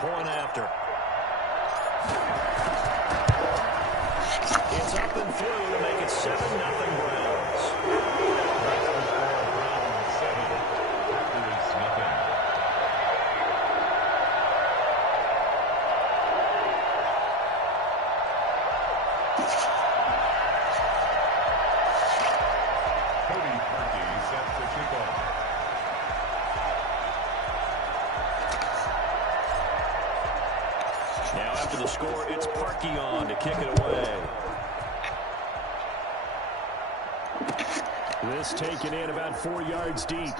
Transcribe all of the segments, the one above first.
point after. It's up and through to make it 7-0 Browns. Now after the score, it's Parkey on to kick it away. This taken in about 4 yards deep.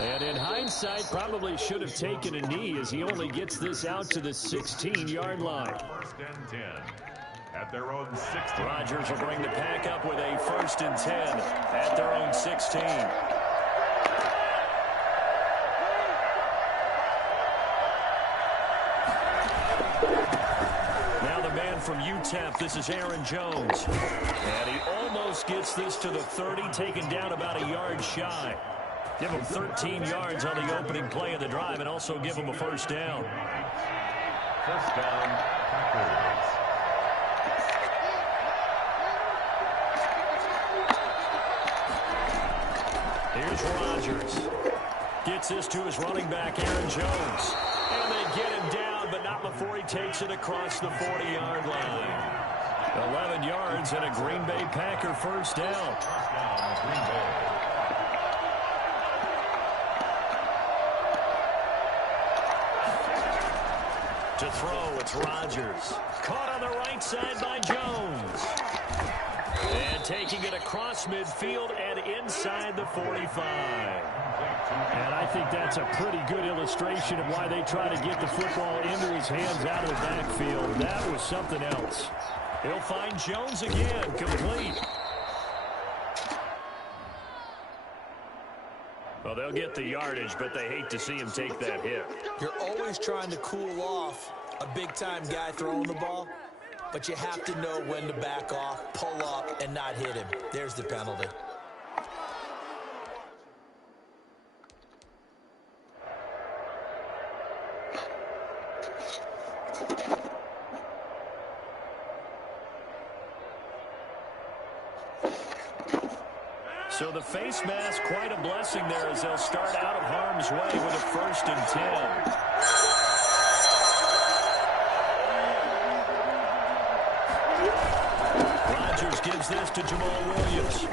And in hindsight, probably should have taken a knee as he only gets this out to the 16-yard line. First and 10 at their own 16. Rodgers will bring the pack up with a 1st and 10 at their own 16. From UTEP, this is Aaron Jones. And he almost gets this to the 30, taken down about a yard shy. Give him 13 yards on the opening play of the drive and also give him a 1st down. 1st down, Packers. Here's Rodgers. Gets this to his running back, Aaron Jones. And they get him down, but not before he takes it across the 40-yard line. 11 yards and a Green Bay Packer 1st down. To throw, it's Rodgers. Caught on the right side by Jones. And taking it across midfield and inside the 45. And I think that's a pretty good illustration of why they try to get the football into his hands out of the backfield. That was something else. He'll find Jones again, complete. Well, they'll get the yardage, but they hate to see him take that hit. You're always trying to cool off a big-time guy throwing the ball, but you have to know when to back off, pull up, and not hit him. There's the penalty. So the face mask, quite a blessing there as they'll start out of harm's way with a 1st and 10. Rodgers gives this to Jamal Williams.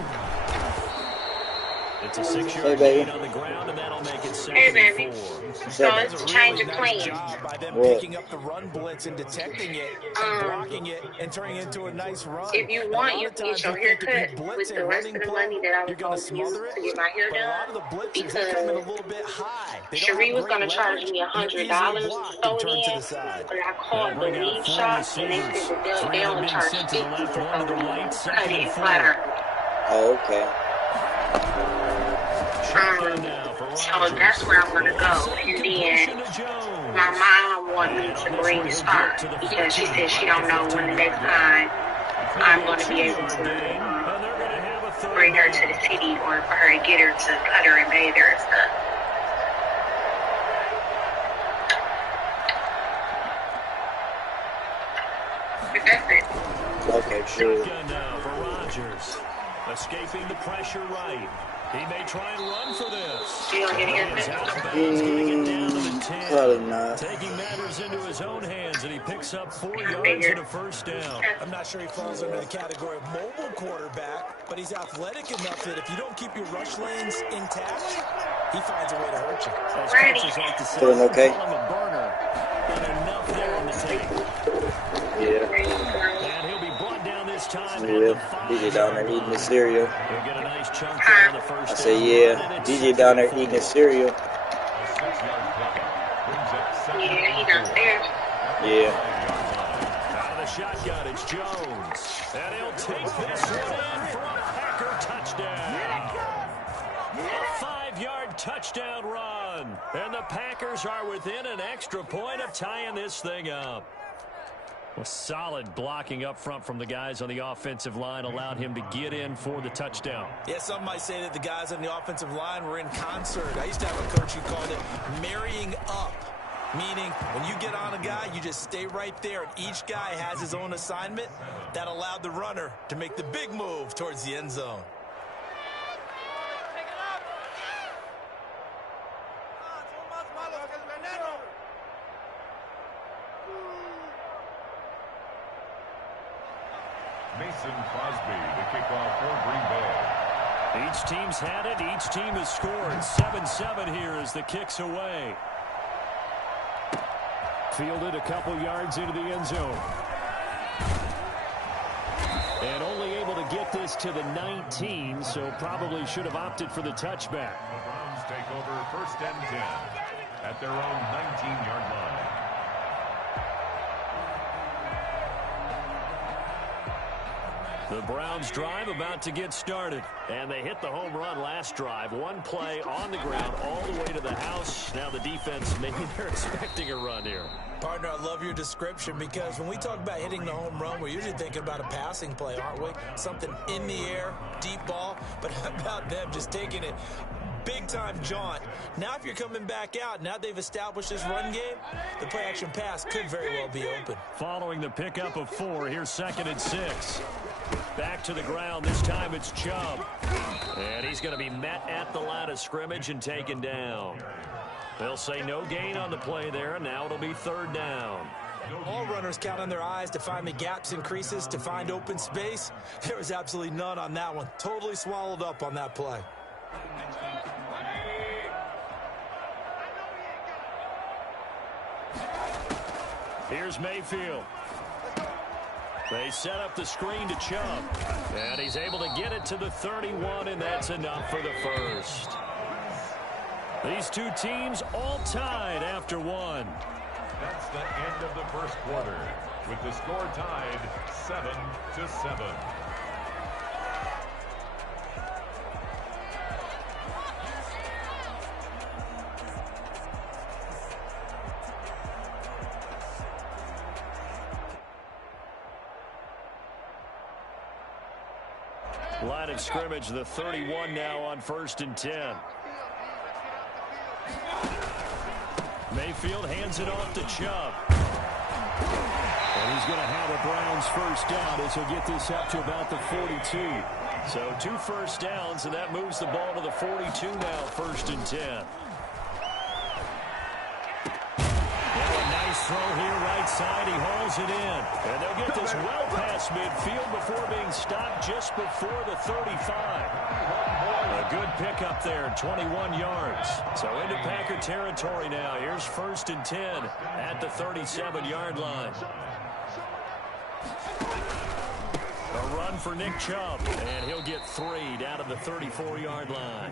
It's a 6-yard gain on the ground, and that'll make it 2nd and 4. So it's change of plan. Job by them picking up the run blitz and detecting it, and blocking it, and turning it into a nice run. If you want, you can get your hair cut with the rest of the money that I was going to use to get my hair done. Because Cherie was going to charge me $100 to sew it in, but I called the weave shop, and they said that they only charge $50 to sew it in. Cut it flat out. Oh, okay. So that's where I'm going to go. And then my mom wanted me to bring Star because she said she don't know when the next time I'm going to be able to bring her to the city or for her to get her to cut her and bathe her and stuff. But that's it. Okay, sure. For Rodgers, escaping the pressure right. He may try and run for this. You don't get it. Probably not. Taking matters into his own hands, and he picks up 4 yards and a 1st down. I'm not sure he falls under the category of mobile quarterback, but he's athletic enough that if you don't keep your rush lanes intact, he finds a way to hurt you. As coaches like to say, feeling okay? call him a burner, but enough there in the tank. Yeah. And he'll be brought down this time. Yeah. DJ down there eating his cereal. He'll get a nice chunk there on the 1st down. I say, yeah. DJ down there eating his cereal. Yeah, he downstairs. Yeah. Out of the shotgun, it's Jones. And he'll take this one in for a Packer touchdown. A 5-yard touchdown run. And the Packers are within an extra point of tying this thing up. Well, solid blocking up front from the guys on the offensive line allowed him to get in for the touchdown. Yeah, some might say that the guys on the offensive line were in concert. I used to have a coach who called it marrying up. Meaning, when you get on a guy, you just stay right there, and each guy has his own assignment. That allowed the runner to make the big move towards the end zone. Mason Crosby to kick off for Green Bay. Each team's had it. Each team has scored. 7-7 here as the kick's away. Fielded a couple yards into the end zone. And only able to get this to the 19, so probably should have opted for the touchback. The Browns take over 1st and 10 at their own 19-yard line. The Browns drive about to get started. And they hit the home run last drive. One play on the ground all the way to the house. Now the defense, maybe they're expecting a run here. Partner, I love your description because when we talk about hitting the home run, we're usually thinking about a passing play, aren't we? Something in the air, deep ball. But how about them just taking it big-time jaunt? Now if you're coming back out, now they've established this run game, the play-action pass could very well be open. Following the pickup of 4, here's 2nd and 6. Back to the ground. This time it's Chubb. And he's going to be met at the line of scrimmage and taken down. They'll say no gain on the play there, and now it'll be 3rd down. All runners count on their eyes to find the gaps and creases, to find open space. There was absolutely none on that one. Totally swallowed up on that play. Here's Mayfield. They set up the screen to Chubb. And he's able to get it to the 31, and that's enough for the first. These two teams all tied after 1. That's the end of the first quarter, with the score tied 7-7. Line of scrimmage, the 31 now on 1st and 10. Mayfield hands it off to Chubb. And he's going to have a Browns first down as he'll get this up to about the 42. So 2 first downs, and that moves the ball to the 42 now, 1st and 10. Nice throw here, right side. He hauls it in. And they'll get this well past midfield before being stopped just before the 35. A good pickup there, 21 yards. So into Packer territory now. Here's 1st and 10 at the 37-yard line. A run for Nick Chubb, and he'll get 3 down to the 34-yard line.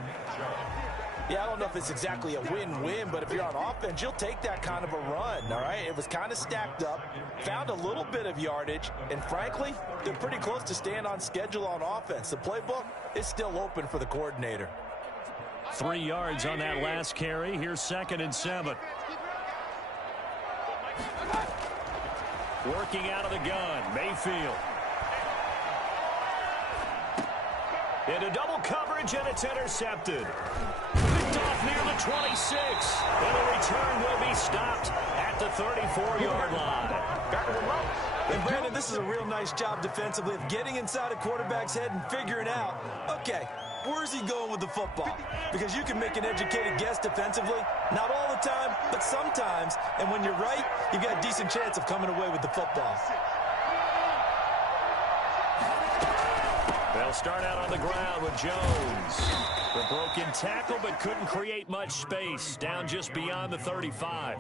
Yeah, I don't know if it's exactly a win-win, but if you're on offense, you'll take that kind of a run, all right? It was kind of stacked up, found a little bit of yardage, and frankly, they're pretty close to staying on schedule on offense. The playbook is still open for the coordinator. 3 yards on that last carry. Here's 2nd and 7. Working out of the gun, Mayfield. Into double coverage, and it's intercepted. Picked off near the 26. And the return will be stopped at the 34-yard line. And Brandon, this is a real nice job defensively of getting inside a quarterback's head and figuring out, okay, where's he going with the football? Because you can make an educated guess defensively. Not all the time, but sometimes. And when you're right, you've got a decent chance of coming away with the football. They'll start out on the ground with Jones. The broken tackle, but couldn't create much space. Down just beyond the 35.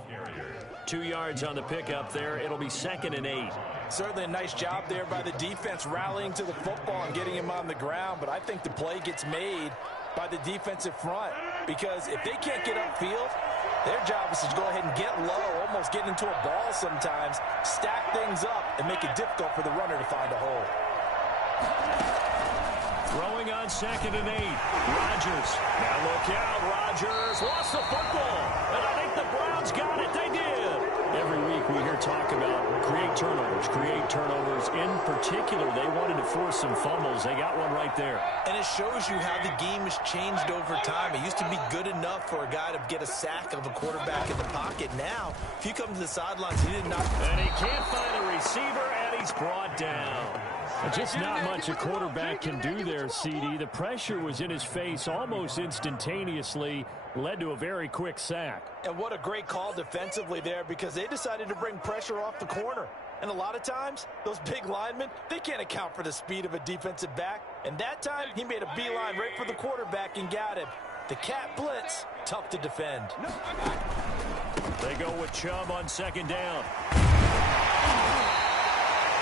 2 yards on the pickup there. It'll be 2nd and 8. Certainly a nice job there by the defense rallying to the football and getting him on the ground. But I think the play gets made by the defensive front. Because if they can't get upfield, their job is to go ahead and get low, almost get into a ball sometimes, stack things up, and make it difficult for the runner to find a hole. Throwing on 2nd and 8. Rodgers. Now look out. Rodgers lost the football. And I think the Browns got it. They did. Every week we hear talk about create turnovers. In particular, they wanted to force some fumbles. They got one right there. And it shows you how the game has changed over time. It used to be good enough for a guy to get a sack of a quarterback in the pocket. Now, if you come to the sidelines, he did not. And he can't find a receiver, and he's brought down. Just not much a quarterback can do there, CD. The pressure was in his face almost instantaneously, led to a very quick sack. And what a great call defensively there, because they decided to bring pressure off the corner. And a lot of times, those big linemen, they can't account for the speed of a defensive back. And that time, he made a beeline right for the quarterback and got him. The cat blitz, tough to defend. They go with Chubb on second down.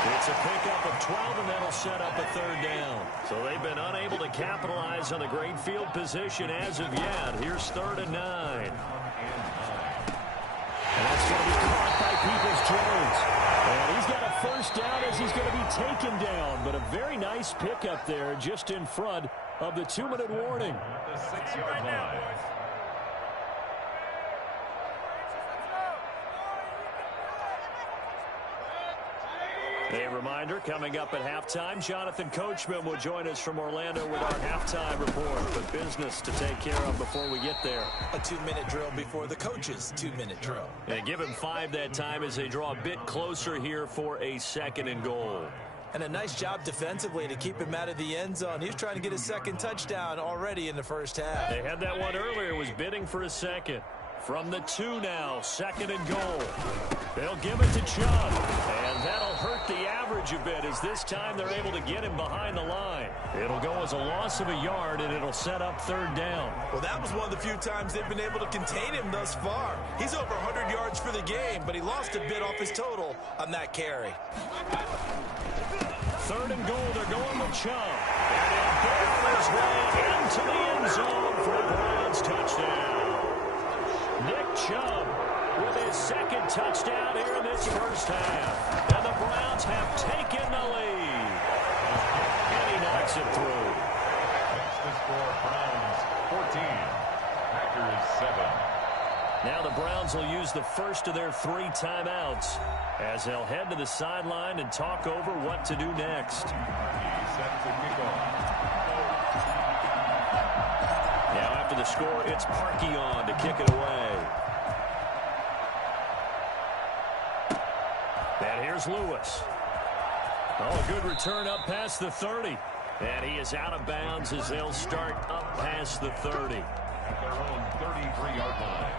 It's a pickup of 12, and that'll set up a third down. So they've been unable to capitalize on the great field position as of yet. Here's 3rd and 9. And that's going to be caught by Peoples-Jones. And he's got a first down as he's going to be taken down. But a very nice pickup there just in front of the 2-minute warning. The 6-yard line. A reminder, coming up at halftime, Jonathan Coachman will join us from Orlando with our halftime report. But business to take care of before we get there. A 2-minute drill before the coach's 2-minute drill. And give him 5 that time as they draw a bit closer here for a 2nd and goal. And a nice job defensively to keep him out of the end zone. He was trying to get his 2nd touchdown already in the first half. They had that one earlier, was bidding for a 2nd. From the 2 now, 2nd and goal. They'll give it to Chubb, and that'll hurt the average a bit as this time they're able to get him behind the line. It'll go as a loss of a yard, and it'll set up 3rd down. Well, that was one of the few times they've been able to contain him thus far. He's over 100 yards for the game, but he lost a bit off his total on that carry. 3rd and goal, they're going with Chubb. And he'll barrel his way into the end zone for a Browns touchdown. Nick Chubb with his 2nd touchdown here in this first half. And the Browns have taken the lead. And he knocks it through. That's the score. Browns 14, Packers 7. Now the Browns will use the first of their 3 timeouts as they'll head to the sideline and talk over what to do next. Set to kick off. Now after the score, it's Parkey on to kick it away. And here's Lewis. Oh, a good return up past the 30. And he is out of bounds as they'll start up past the 30. At their own 33-yard line.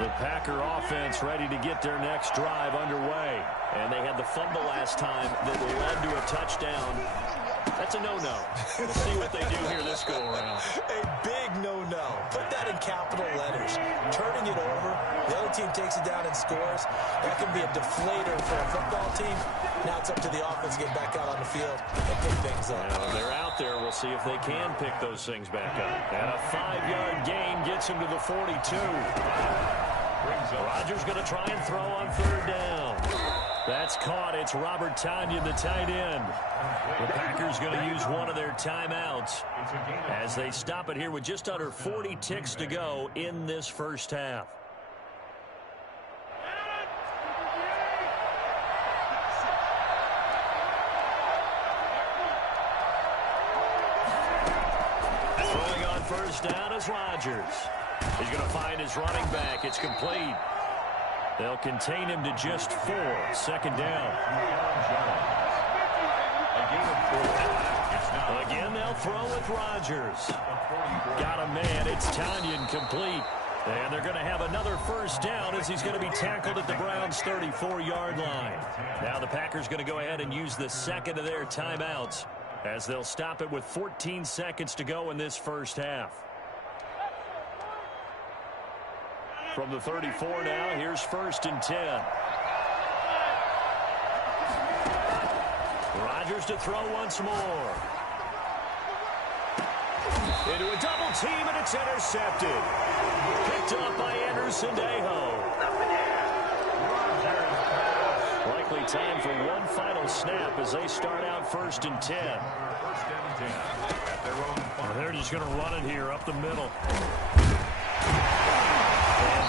The Packer offense ready to get their next drive underway. And they had the fumble last time that led to a touchdown. That's a no-no. We'll see what they do here this go-around. A big no-no. Put that in capital letters. Turning it over, the other team takes it down and scores. That can be a deflator for a football team. Now it's up to the offense to get back out on the field and pick things up. Now, they're out there. We'll see if they can pick those things back up. And a 5-yard gain gets him to the 42. Rodgers going to try and throw on 3rd down. That's caught. It's Robert Tonyan, the tight end. The Packers going to use one of their timeouts as they stop it here with just under 40 ticks to go in this first half. Throwing on first down is Rodgers. He's going to find his running back. It's complete. They'll contain him to just 4. 2nd down. Again, they'll throw with Rodgers. Got a man. It's Tonyan, complete. And they're going to have another first down as he's going to be tackled at the Browns' 34-yard line. Now the Packers going to go ahead and use the 2nd of their timeouts as they'll stop it with 14 seconds to go in this first half. From the 34 now, here's 1st and 10. Rodgers to throw once more. Into a double team, and it's intercepted. Picked up by Anderson-Dejo. Likely time for one final snap as they start out 1st and 10. 1st and 10 at their own 5. They're just going to run it here up the middle. And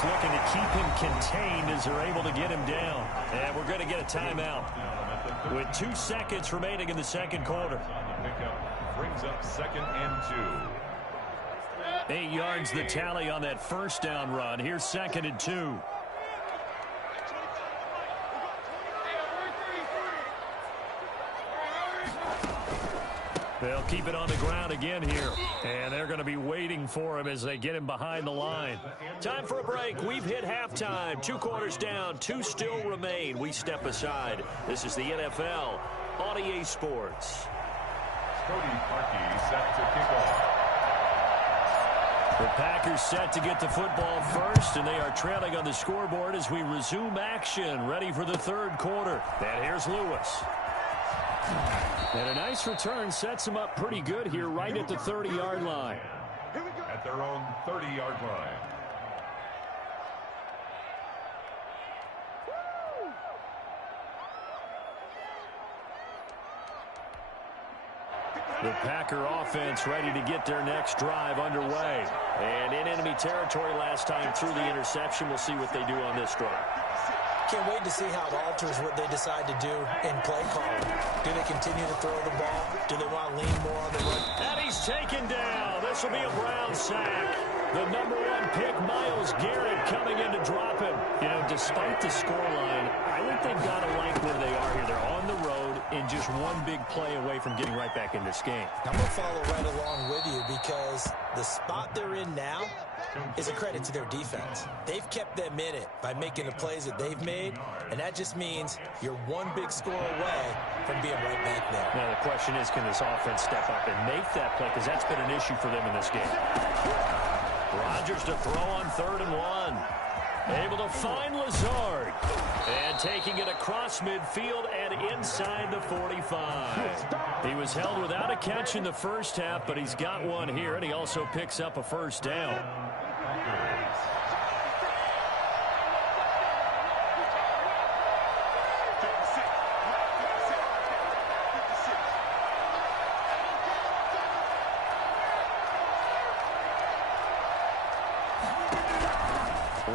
Defense looking to keep him contained as they're able to get him down. And we're going to get a timeout with 2 seconds remaining in the second quarter. Brings up 2nd and 2. 8 yards the tally on that first down run. Here's 2nd and 2. They'll keep it on the ground again here. And they're going to be waiting for him as they get him behind the line. Time for a break. We've hit halftime. 2 quarters down. 2 still remain. We step aside. This is the NFL on EA Sports. Cody Parkey set to kick off. The Packers set to get the football first, and they are trailing on the scoreboard as we resume action, ready for the third quarter. And here's Lewis. And a nice return sets them up pretty good here right at the 30-yard line. At their own 30-yard line. The Packer offense ready to get their next drive underway. And in enemy territory last time through the interception. We'll see what they do on this drive. Can't wait to see how it alters what they decide to do in play calling. Do they continue to throw the ball? Do they want to lean more on the run? And he's taken down. This will be a Brown sack. The #1 pick, Myles Garrett, coming in to drop him. You know, despite the scoreline, I think they've got to like where they are here. They're on the road and just one big play away from getting right back in this game. I'm going to follow right along with you because the spot they're in now is a credit to their defense. They've kept them in it by making the plays that they've made, and that just means you're one big score away from being right back there. Now, the question is, can this offense step up and make that play? Because that's been an issue for them in this game. Rodgers to throw on 3rd and 1. Able to find Lazard. And taking it across midfield and inside the 45. He was held without a catch in the first half, but he's got one here, and he also picks up a first down.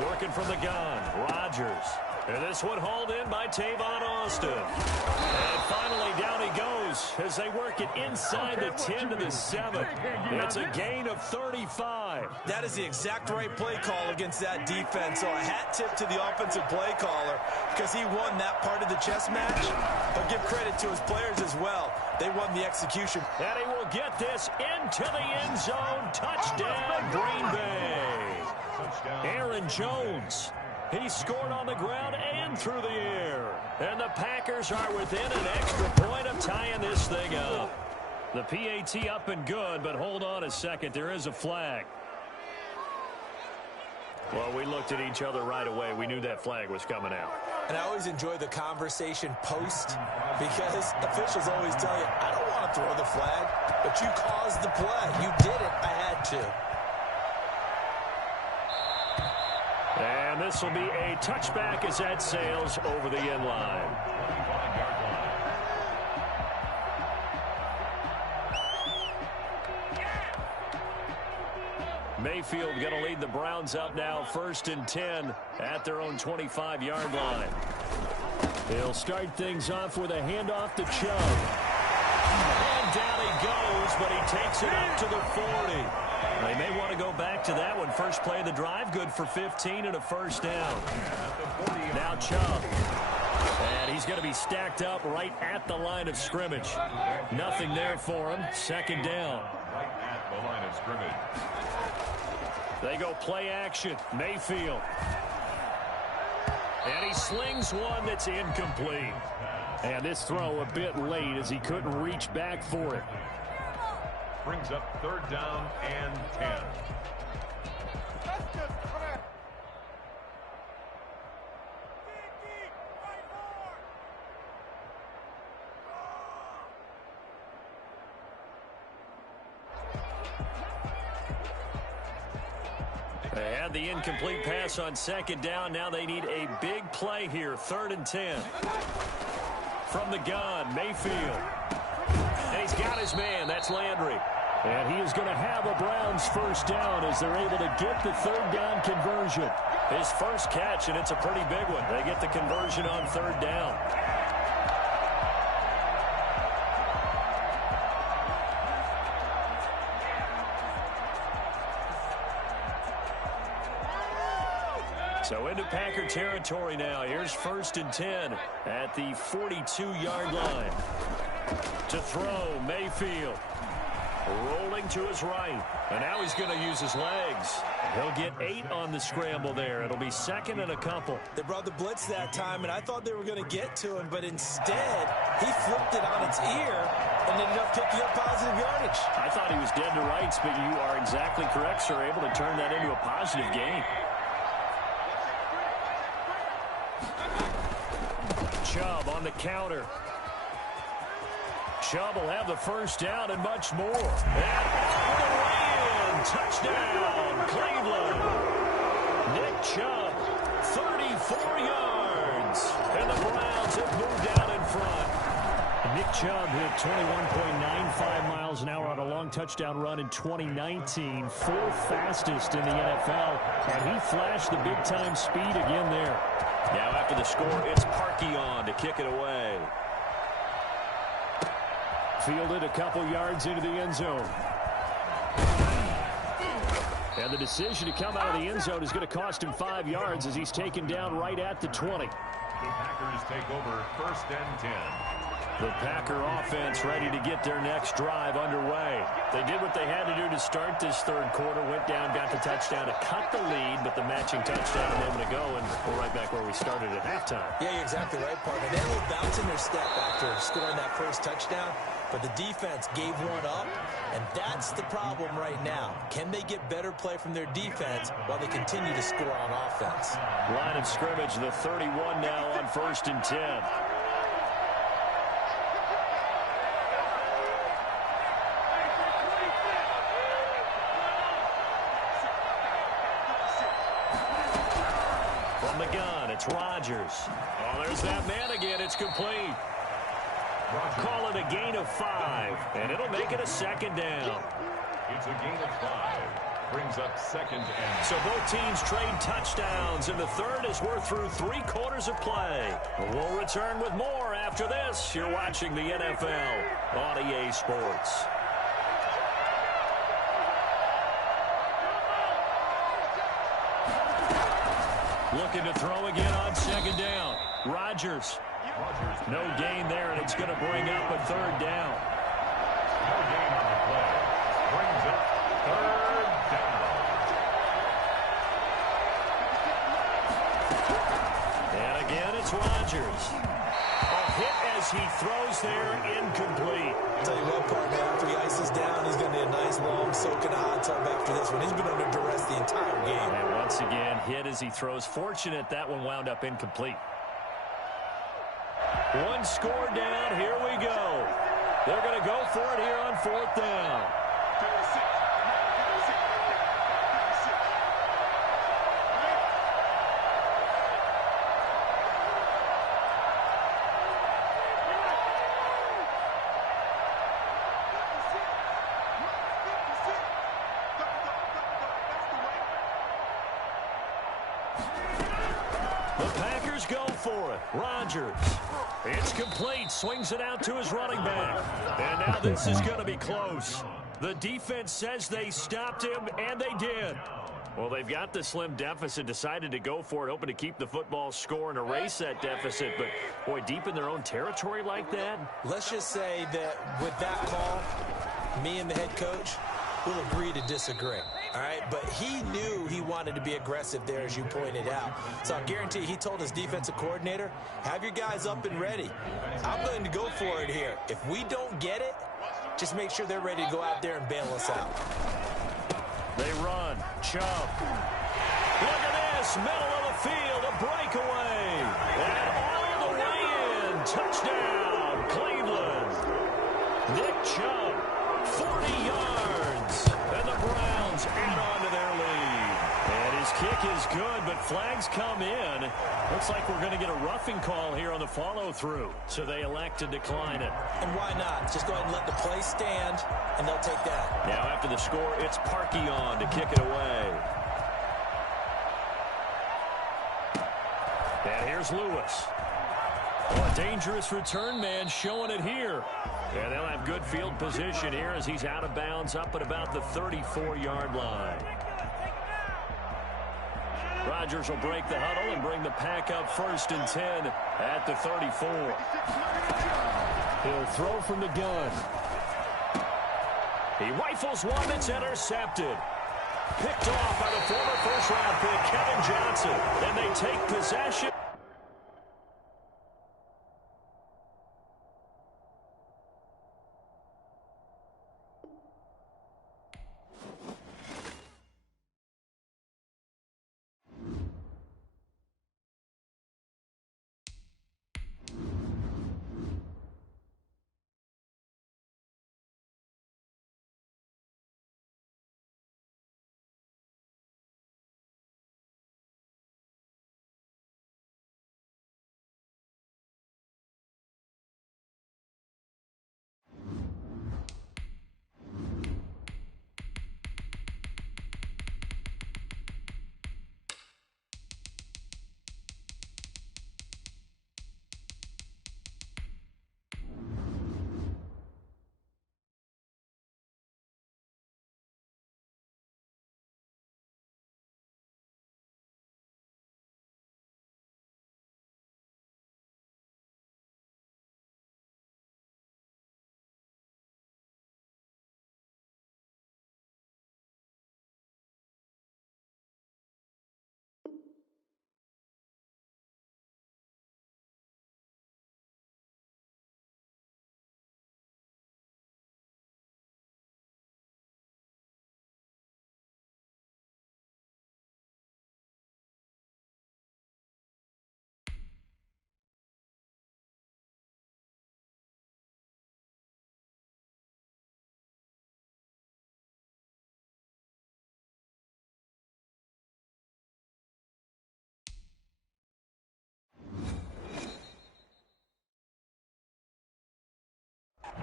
Working from the gun, Rodgers. And this one hauled in by Tavon Austin. And finally down he goes as they work it inside the 10 to the 7. It's a gain of 35. That is the exact right play call against that defense. So a hat tip to the offensive play caller because he won that part of the chess match. But give credit to his players as well. They won the execution. And he will get this into the end zone. Touchdown, Green Bay. Aaron Jones. He scored on the ground and through the air. And the Packers are within an extra point of tying this thing up. The PAT up and good, but hold on a second. There is a flag. Well, we looked at each other right away. We knew that flag was coming out. And I always enjoy the conversation post because officials always tell you, I don't want to throw the flag, but you caused the play. You did it. I had to. And this will be a touchback as that sails over the end line. Mayfield going to lead the Browns up now, 1st and 10 at their own 25-yard line. He'll start things off with a handoff to Chubb. And down he goes, but he takes it up to the 40. They may want to go back to that one. First play of the drive, good for 15 and a first down. Now Chubb. And he's going to be stacked up right at the line of scrimmage. Nothing there for him. 2nd down. Right at the line of scrimmage. They go play action. Mayfield. And he slings one that's incomplete. And this throw a bit late as he couldn't reach back for it. Brings up 3rd down and 10. They had the incomplete pass on 2nd down. Now they need a big play here. 3rd and 10. From the gun, Mayfield. And he's got his man. That's Landry. And he is going to have a Browns first down as they're able to get the 3rd down conversion. His first catch, and it's a pretty big one. They get the conversion on third down. So into Packer territory now. Here's 1st and 10 at the 42-yard line. To throw, Mayfield. Rolling to his right. And now he's going to use his legs. He'll get 8 on the scramble there. It'll be 2nd and a couple. They brought the blitz that time, and I thought they were going to get to him, but instead he flipped it on its ear and ended up picking up positive yardage. I thought he was dead to rights, but you are exactly correct, sir. Able to turn that into a positive gain. Chubb on the counter. Chubb will have the first down and much more. And all the way in. Touchdown, Cleveland. Nick Chubb, 34 yards. And the Browns have moved out in front. Nick Chubb hit 21.95 miles an hour on a long touchdown run in 2019. 4th fastest in the NFL. And he flashed the big-time speed again there. Now after the score, it's Parkey on to kick it away. Fielded a couple yards into the end zone. And the decision to come out of the end zone is going to cost him 5 yards as he's taken down right at the 20. The Packers take over 1st and 10. The Packer offense ready to get their next drive underway. They did what they had to do to start this third quarter, went down, got the touchdown to cut the lead, but the matching touchdown a moment ago, and we're right back where we started at halftime. Yeah, you're exactly right, partner. They had a little bounce in their step after scoring that first touchdown, but the defense gave one up, and that's the problem right now. Can they get better play from their defense while they continue to score on offense? Line of scrimmage, the 31 now on 1st and 10. From the gun, it's Rodgers. Oh, there's that man again. It's complete. Call it a gain of 5, and it'll make it a 2nd down. It's a gain of 5. Brings up 2nd and... So both teams trade touchdowns, and the third as we're through 3 quarters of play. We'll return with more after this. You're watching the NFL on EA Sports. Looking to throw again on 2nd down. Rodgers. No gain there, and it's going to bring up a 3rd down. No gain on the play. Brings up 3rd down. And again, it's Rodgers. A hit as he throws there, incomplete. I'll tell you what, partner, after he ices down, he's going to need a nice, long, soaking hot tub after this one. He's been under duress the entire game. And once again, hit as he throws. Fortunate that one wound up incomplete. One score down. Here we go. They're going to go for it here on 4th down. The Packers go for it. Rodgers. It's complete. Swings it out to his running back. And now this is going to be close. The defense says they stopped him, and they did. Well, they've got the slim deficit, decided to go for it, hoping to keep the football score and erase that deficit. But, boy, deep in their own territory like that? Let's just say that with that call, me and the head coach will agree to disagree. All right, but he knew he wanted to be aggressive there, as you pointed out. So I guarantee he told his defensive coordinator, have your guys up and ready. I'm going to go for it here. If we don't get it, just make sure they're ready to go out there and bail us out. They run. Chubb. Look at this. Middle of the field. A breakaway. And all the way in. Touchdown. Cleveland. Nick Chubb. 40 yards. And the Browns add on to their lead. And his kick is good, but flags come in. Looks like we're going to get a roughing call here on the follow-through. So they elect to decline it. And why not? Just go ahead and let the play stand, and they'll take that. Now after the score, it's Parkey on to kick it away. Here's Lewis. Oh, a dangerous return man showing it here. And they'll have good field position here as he's out of bounds up at about the 34-yard line. Rodgers will break the huddle and bring the pack up 1st and 10 at the 34. He'll throw from the gun. He rifles one that's intercepted. Picked off by the former first-round pick, Kevin Johnson. And they take possession.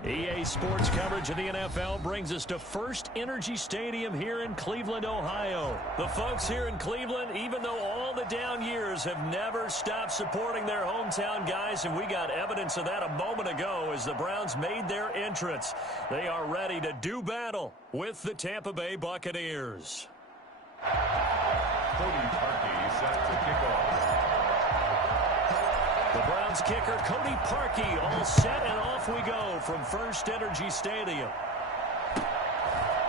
EA Sports coverage of the NFL brings us to First Energy Stadium here in Cleveland, Ohio. The folks here in Cleveland, even though all the down years, have never stopped supporting their hometown guys, and we got evidence of that a moment ago as the Browns made their entrance. They are ready to do battle with the Tampa Bay Buccaneers. Cody Parkey set to kick off. The Browns kicker, Cody Parkey, all set, and off we go from First Energy Stadium.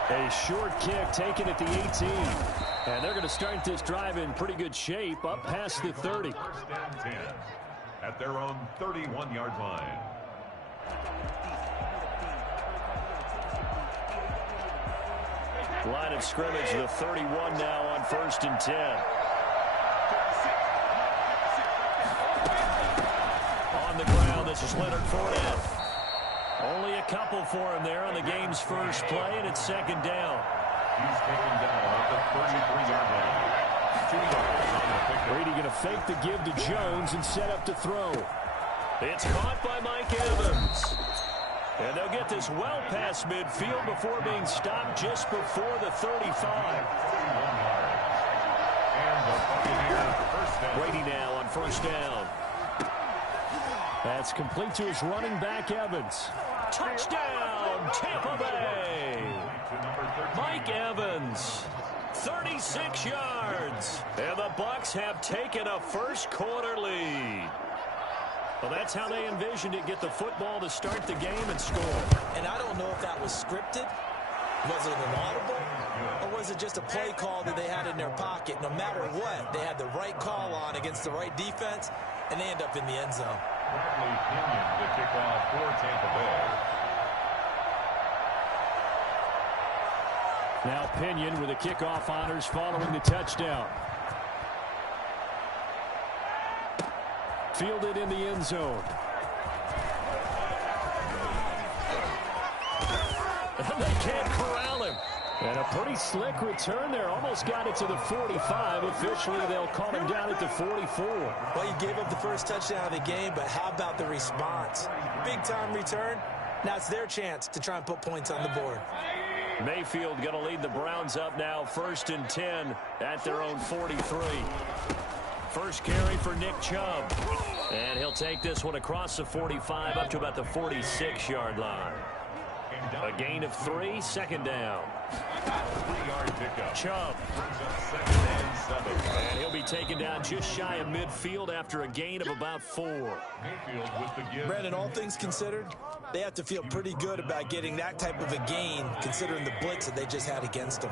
A short kick taken at the 18. And they're going to start this drive in pretty good shape, up past the 30. 1st and 10 at their own 31-yard line. Line of scrimmage, the 31 now on 1st and 10. On the ground, this is Leonard Fournette. Only a couple for him there on the game's first play, and it's 2nd down. He's taken down at the 33-yard line. 2 yards on the pickup. Brady going to fake the give to Jones and set up to throw. It's caught by Mike Evans. And they'll get this well past midfield before being stopped just before the 35. 41 yards. And the Buccaneers first down. Brady now on 1st down. That's complete to his running back, Evans. Touchdown, Tampa Bay. Mike Evans, 36 yards. And the Bucs have taken a first-quarter lead. Well, that's how they envisioned it, get the football to start the game and score. And I don't know if that was scripted. Was it an audible? Or was it just a play call that they had in their pocket? No matter what, they had the right call on against the right defense, and they end up in the end zone. Bradley Pinion to kick off for Tampa Bay. Now Pinion with the kickoff honors following the touchdown. Fielded in the end zone. And they can't corral him. And a pretty slick return there. Almost got it to the 45. Officially, they'll call him down at the 44. Well, you gave up the first touchdown of the game, but how about the response? Big-time return. Now it's their chance to try and put points on the board. Mayfield going to lead the Browns up now 1st and 10 at their own 43. First carry for Nick Chubb. And he'll take this one across the 45 up to about the 46-yard line. A gain of 3, second down. 3-yard pickup. Chubb. Second and 7. And he'll be taken down just shy of midfield after a gain of about 4. Mayfield with the give. Brandon, all things considered, they have to feel pretty good about getting that type of a gain considering the blitz that they just had against them.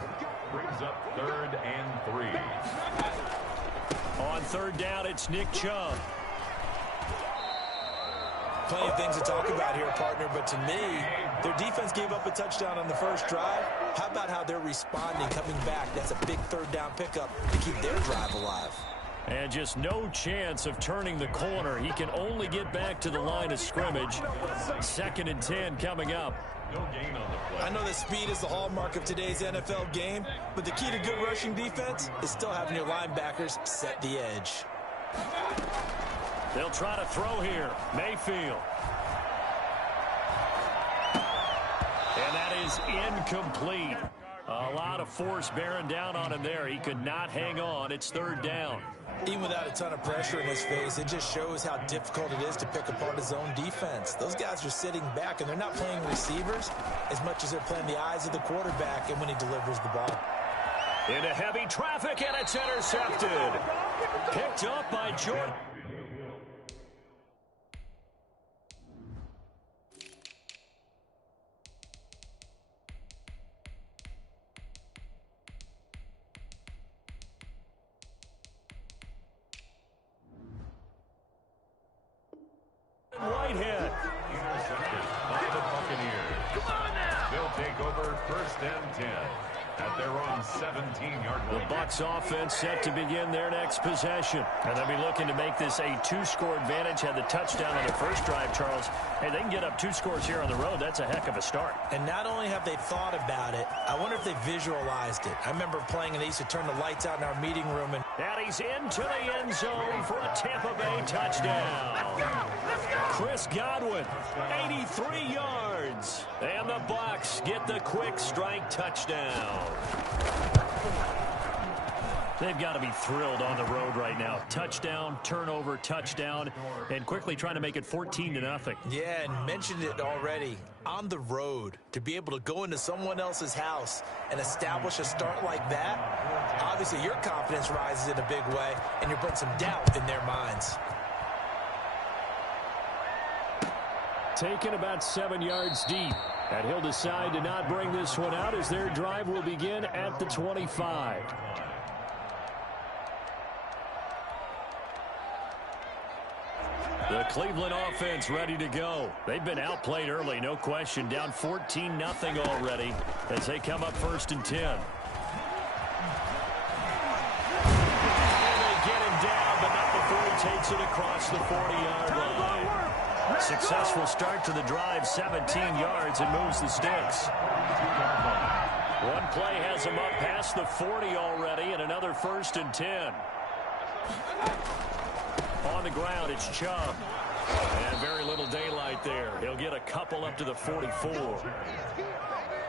Brings up 3rd and 3. On 3rd down, it's Nick Chubb. Plenty of things to talk about here, partner, but to me, their defense gave up a touchdown on the first drive. How about how they're responding, coming back? That's a big 3rd down pickup to keep their drive alive. And just no chance of turning the corner. He can only get back to the line of scrimmage. 2nd and 10 coming up. No gain on the play. I know that speed is the hallmark of today's NFL game, but the key to good rushing defense is still having your linebackers set the edge. They'll try to throw here. Mayfield. And that is incomplete. A lot of force bearing down on him there. He could not hang on. It's 3rd down. Even without a ton of pressure in his face, it just shows how difficult it is to pick apart his own defense. Those guys are sitting back, and they're not playing receivers as much as they're playing the eyes of the quarterback and when he delivers the ball. Into heavy traffic, and it's intercepted. Picked up by Jordan. Whitehead. Intercepted by the Buccaneers. They'll take over 1st and 10 at their own 17-yard line. The Bucs offense set to begin their next possession. And they'll be looking to make this a 2-score advantage. Had the touchdown on the first drive, Charles. Hey, they can get up 2 scores here on the road. That's a heck of a start. And not only have they thought about it, I wonder if they visualized it. I remember playing and they used to turn the lights out in our meeting room. And he's into the end zone for a Tampa Bay touchdown. Chris Godwin, 83 yards. And the Bucs get the quick strike touchdown. They've got to be thrilled on the road right now. Touchdown, turnover, touchdown, and quickly trying to make it 14-0. Yeah, and mentioned it already. On the road, to be able to go into someone else's house and establish a start like that, obviously your confidence rises in a big way, and you bring some doubt in their minds. Taken about 7 yards deep. And he'll decide to not bring this one out as their drive will begin at the 25. The Cleveland offense ready to go. They've been outplayed early, no question. Down 14-0 already as they come up 1st and 10. And they get him down, but not before he takes it across the 40-yard line. Successful start to the drive, 17 yards, and moves the sticks. One play has him up past the 40 already, and another 1st and 10. On the ground, it's Chubb. And very little daylight there. He'll get a couple up to the 44.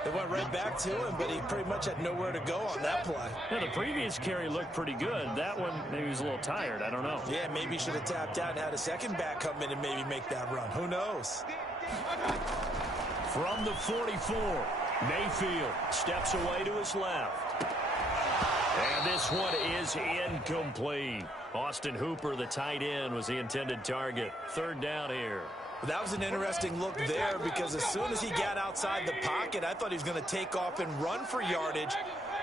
They went right back to him, but he pretty much had nowhere to go on that play. Well, the previous carry looked pretty good. That one, maybe he was a little tired. I don't know. Yeah, maybe he should have tapped out and had a second back come in and maybe make that run. Who knows? From the 44, Mayfield steps away to his left. And this one is incomplete. Austin Hooper, the tight end, was the intended target. 3rd down here. That was an interesting look there because as soon as he got outside the pocket, I thought he was going to take off and run for yardage.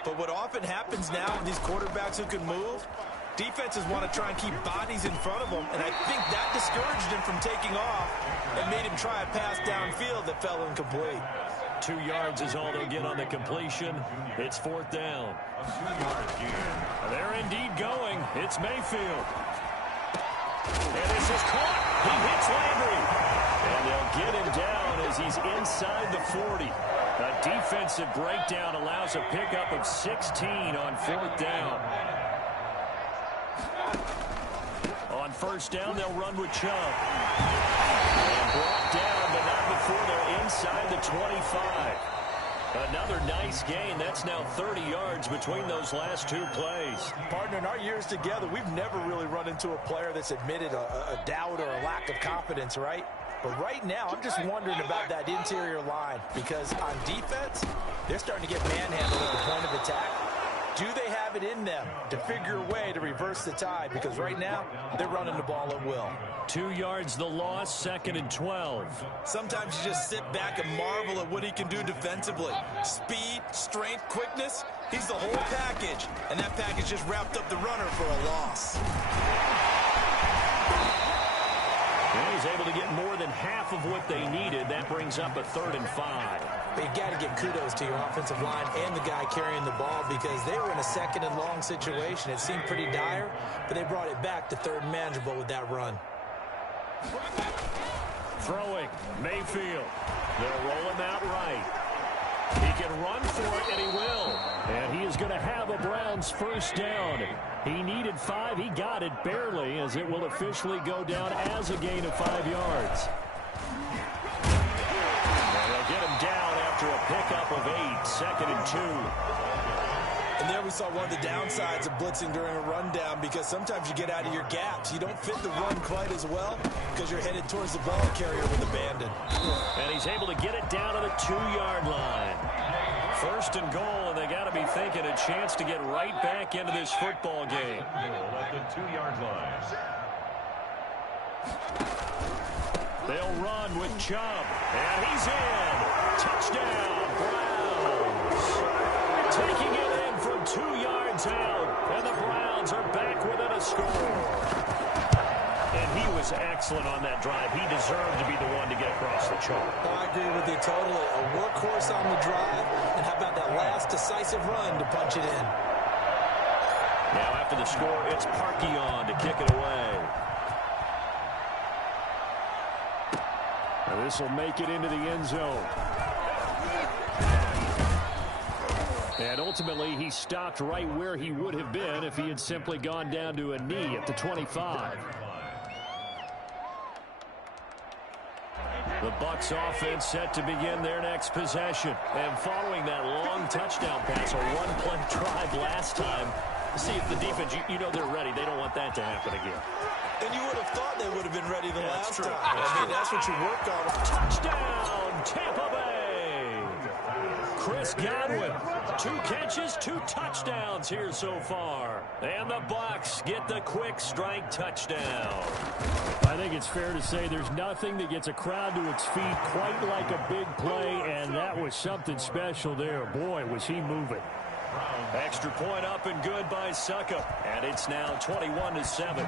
But what often happens now with these quarterbacks who can move, defenses want to try and keep bodies in front of them, and I think that discouraged him from taking off and made him try a pass downfield that fell incomplete. 2 yards is all they'll get on the completion. It's 4th down. They're indeed going. It's Mayfield. And this is caught. He hits Landry. And they'll get him down as he's inside the 40. A defensive breakdown allows a pickup of 16 on 4th down. On 1st down, they'll run with Chubb. And brought down, but not before they're inside the 25. Another nice gain. That's now 30 yards between those last two plays. Partner, in our years together, we've never really run into a player that's admitted a doubt or a lack of confidence, right? But right now, I'm just wondering about that interior line because on defense, they're starting to get manhandled at the point of attack. Do they have it in them to figure a way to reverse the tide? Because right now, they're running the ball at will. 2 yards the loss, 2nd and 12. Sometimes you just sit back and marvel at what he can do defensively. Speed, strength, quickness, he's the whole package. And that package just wrapped up the runner for a loss. And he's able to get more than half of what they needed. That brings up a 3rd and 5. But you got to give kudos to your offensive line and the guy carrying the ball because they were in a 2nd and long situation. It seemed pretty dire, but they brought it back to 3rd and manageable with that run. Throwing, Mayfield. They'll roll him out right. He can run for it, and he will. And he is going to have a Browns first down. He needed 5. He got it barely, as it will officially go down as a gain of 5 yards. And they'll get him down after a pickup of 8, 2nd and 2. And there we saw one of the downsides of blitzing during a rundown because sometimes you get out of your gaps. You don't fit the run quite as well because you're headed towards the ball carrier with abandon. And he's able to get it down to the 2-yard line. 1st and goal, and they got to be thinking a chance to get right back into this football game. At the 2-yard line. They'll run with Chubb, and he's in. Touchdown, Browns. Taking it in from 2 yards out, and the Browns are back within a score. And he was excellent on that drive. He deserved to be the one to get across the chalk. Oh, I agree with you totally. A workhorse on the drive, and how about that last decisive run to punch it in? Now after the score, it's Parkion to kick it away. And this will make it into the end zone. And ultimately, he stopped right where he would have been if he had simply gone down to a knee at the 25. The Bucs offense set to begin their next possession. And following that long touchdown pass, a one-play drive last time, see if the defense, you know they're ready. They don't want that to happen again. And you would have thought they would have been ready the last time. I mean, that's what you work on. Touchdown, Tampa Bay! Chris Godwin, 2 catches, 2 touchdowns here so far. And the Bucs get the quick strike touchdown. I think it's fair to say there's nothing that gets a crowd to its feet quite like a big play, and that was something special there. Boy, was he moving. Extra point up and good by Suckup, and it's now 21-7.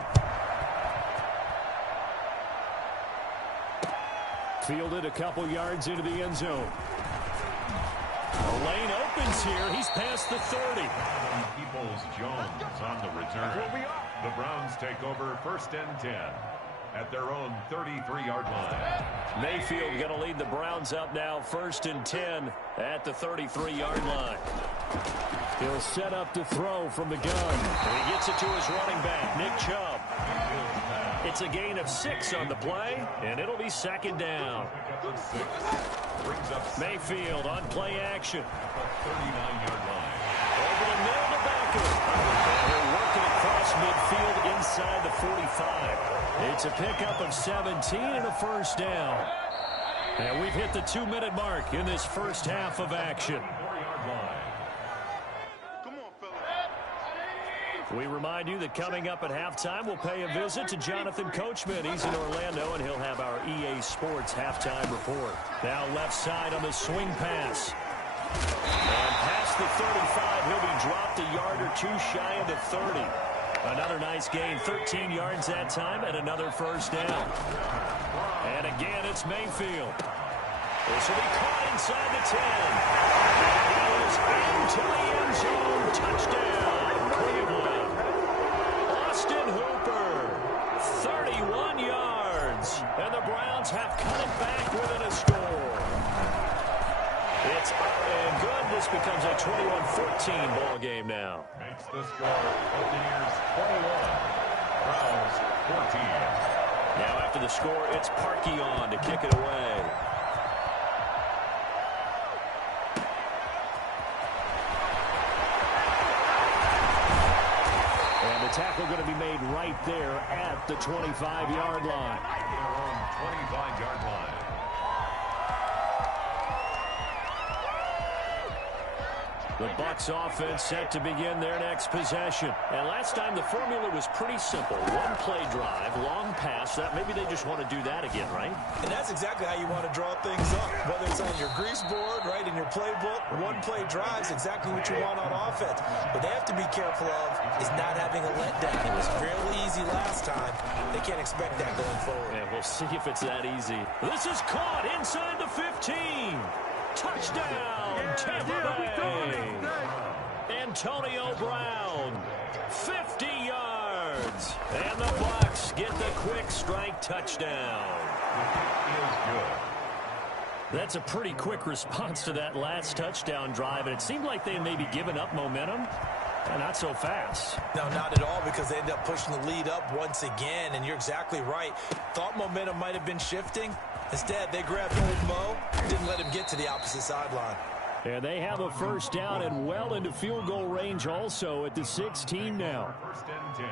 Fielded a couple yards into the end zone. The lane opens here. He's past the 30. Peoples-Jones on the return. The Browns take over 1st and 10 at their own 33-yard line. Mayfield going to lead the Browns up now 1st and 10 at the 33-yard line. He'll set up to throw from the gun. And he gets it to his running back, Nick Chubb. It's a gain of 6 on the play, and it'll be 2nd down. Mayfield on play action. 39-yard line. Over the middle to Beckham. And they're working across midfield inside the 45. It's a pickup of 17 and a first down. And we've hit the 2-minute mark in this first half of action. 4-yard line. We remind you that coming up at halftime, we'll pay a visit to Jonathan Coachman. He's in Orlando, and he'll have our EA Sports halftime report. Now left side on the swing pass. And past the 35, he'll be dropped a yard or 2 shy of the 30. Another nice gain, 13 yards that time, and another first down. And again, it's Mayfield. This will be caught inside the 10. He is into the end zone. Touchdown, Cleveland. Austin Hooper, 31 yards. And the Browns have cut it back within a score. It's up and good. This becomes a 21-14 ball game now. Makes the score Buccaneers 21, Browns 14. Now after the score, it's Parkion to kick it away. tackle going to be made right there at the 25-yard line. 25-yard line. The Bucs offense set to begin their next possession. And last time the formula was pretty simple. One play drive, long pass. That maybe they just want to do that again, right? And that's exactly how you want to draw things up. Whether it's on your grease board, right, in your playbook, one play drive is exactly what you want on offense. What they have to be careful of is not having a letdown. It was fairly easy last time. They can't expect that going forward. Yeah, we'll see if it's that easy. This is caught inside the 15. Touchdown, Tampa Bay. Antonio Brown, 50 yards. And the Bucs get the quick strike touchdown. That's a pretty quick response to that last touchdown drive, and it seemed like they may be giving up momentum. Not so fast. No, not at all, because they ended up pushing the lead up once again, and you're exactly right. Thought momentum might have been shifting. Instead, they grabbed old Mo, didn't let him get to the opposite sideline. And they have a first down and well into field goal range also at the 16 now. First and 10.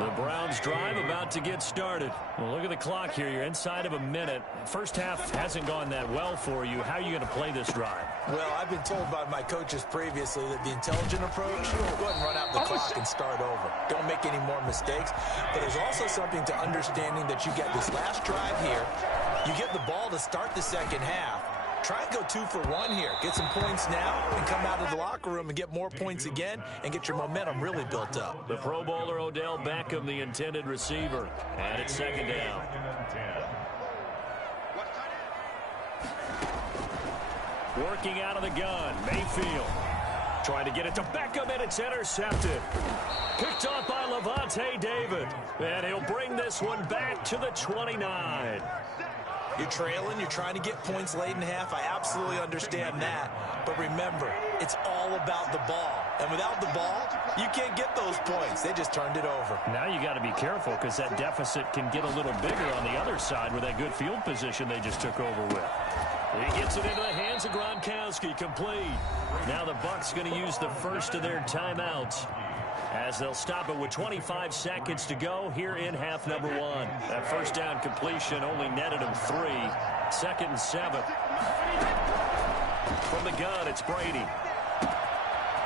The Browns drive about to get started. Well, look at the clock here. You're inside of a minute. First half hasn't gone that well for you. How are you going to play this drive? Well, I've been told by my coaches previously that the intelligent approach, go ahead and run out the clock and start over. Don't make any more mistakes. But there's also something to understanding that you get this last drive here. You get the ball to start the second half. Try and go 2 for 1 here. Get some points now and come out of the locker room and get more points again and get your momentum really built up. The Pro Bowler Odell Beckham, the intended receiver. And it's second down. Working out of the gun, Mayfield. Trying to get it to Beckham, and it's intercepted. Picked off by Levante David. And he'll bring this one back to the 29. You're trailing, you're trying to get points late in half. I absolutely understand that. But remember, it's all about the ball. And without the ball, you can't get those points. They just turned it over. Now you got to be careful because that deficit can get a little bigger on the other side with that good field position they just took over with. He gets it into the hands of Gronkowski, complete. Now the Bucs going to use the first of their timeouts, as they'll stop it with 25 seconds to go here in half number 1. That first down completion only netted him 3. Second and 7. From the gun, it's Brady.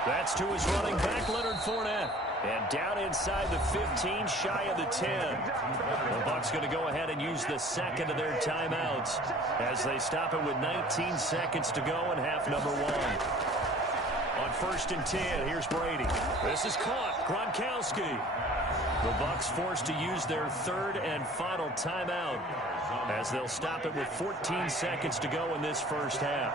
That's to his running back, Leonard Fournette. And down inside the 15, shy of the 10. The Bucs going to go ahead and use the second of their timeouts as they stop it with 19 seconds to go in half number 1. On first and 10, here's Brady. This is caught. Gronkowski. The Bucs forced to use their third and final timeout as they'll stop it with 14 seconds to go in this first half.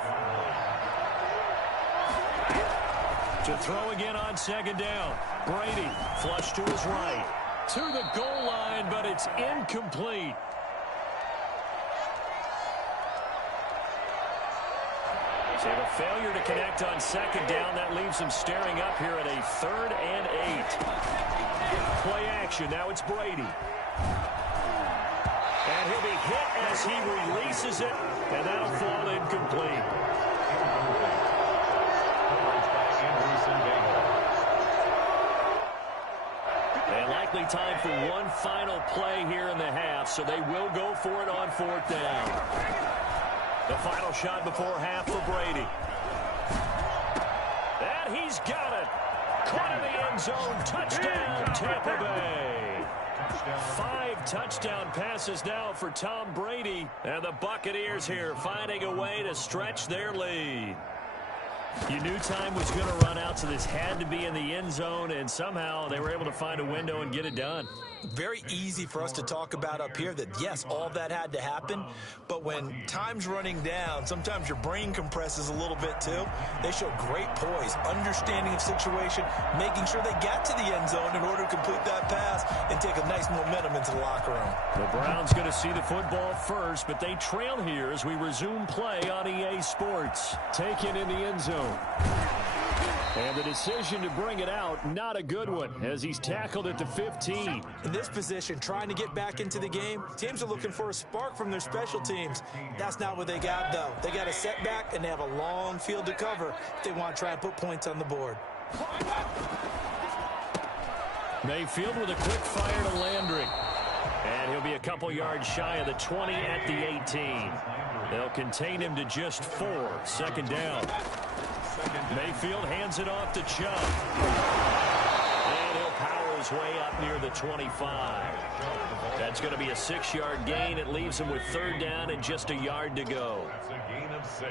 To throw again on second down. Brady flush to his right. To the goal line, but it's incomplete. So the failure to connect on second down, that leaves him staring up here at a 3rd and 8. Play action, now it's Brady. And he'll be hit as he releases it, and that'll fall incomplete. And likely time for one final play here in the half, so they will go for it on 4th down. The final shot before half for Brady. And he's got it. Caught in the end zone. Touchdown, Tampa Bay. 5 touchdown passes now for Tom Brady. And the Buccaneers here finding a way to stretch their lead. You knew time was going to run out, so this had to be in the end zone, and somehow they were able to find a window and get it done. Very easy for us to talk about up here that, yes, all that had to happen, but when time's running down, sometimes your brain compresses a little bit too. They show great poise, understanding of situation, making sure they got to the end zone in order to complete that pass and take a nice momentum into the locker room. The Browns going to see the football first, but they trail here as we resume play on EA Sports. Taken in the end zone. And the decision to bring it out, not a good one, as he's tackled at the 15. In this position, trying to get back into the game, teams are looking for a spark from their special teams. That's not what they got, though. They got a setback, and they have a long field to cover if they want to try and put points on the board. Mayfield with a quick fire to Landry. And he'll be a couple yards shy of the 20 at the 18. They'll contain him to just 4. Second down. Mayfield hands it off to Chubb. And he'll power his way up near the 25. That's going to be a 6-yard gain. It leaves him with third down and just a yard to go. That's a gain of 6.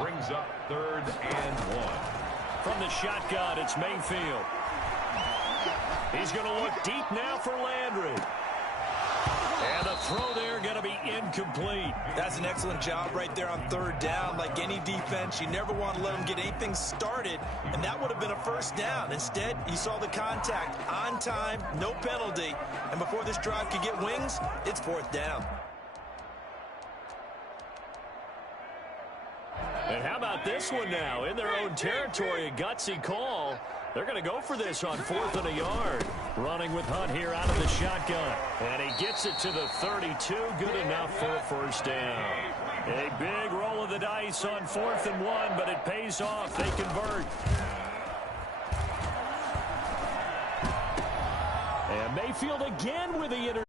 Brings up 3rd and 1. From the shotgun, it's Mayfield. He's going to look deep now for Landry. And the throw there going to be incomplete. That's an excellent job right there on third down. Like any defense, you never want to let them get anything started, and that would have been a first down. Instead, he saw the contact on time, no penalty, and before this drive could get wings, it's 4th down. And how about this one now? In their own territory, a gutsy call. They're going to go for this on 4th and a yard. Running with Hunt here out of the shotgun. And he gets it to the 32. Good enough for a first down. A big roll of the dice on 4th and 1, but it pays off. They convert. And Mayfield again with the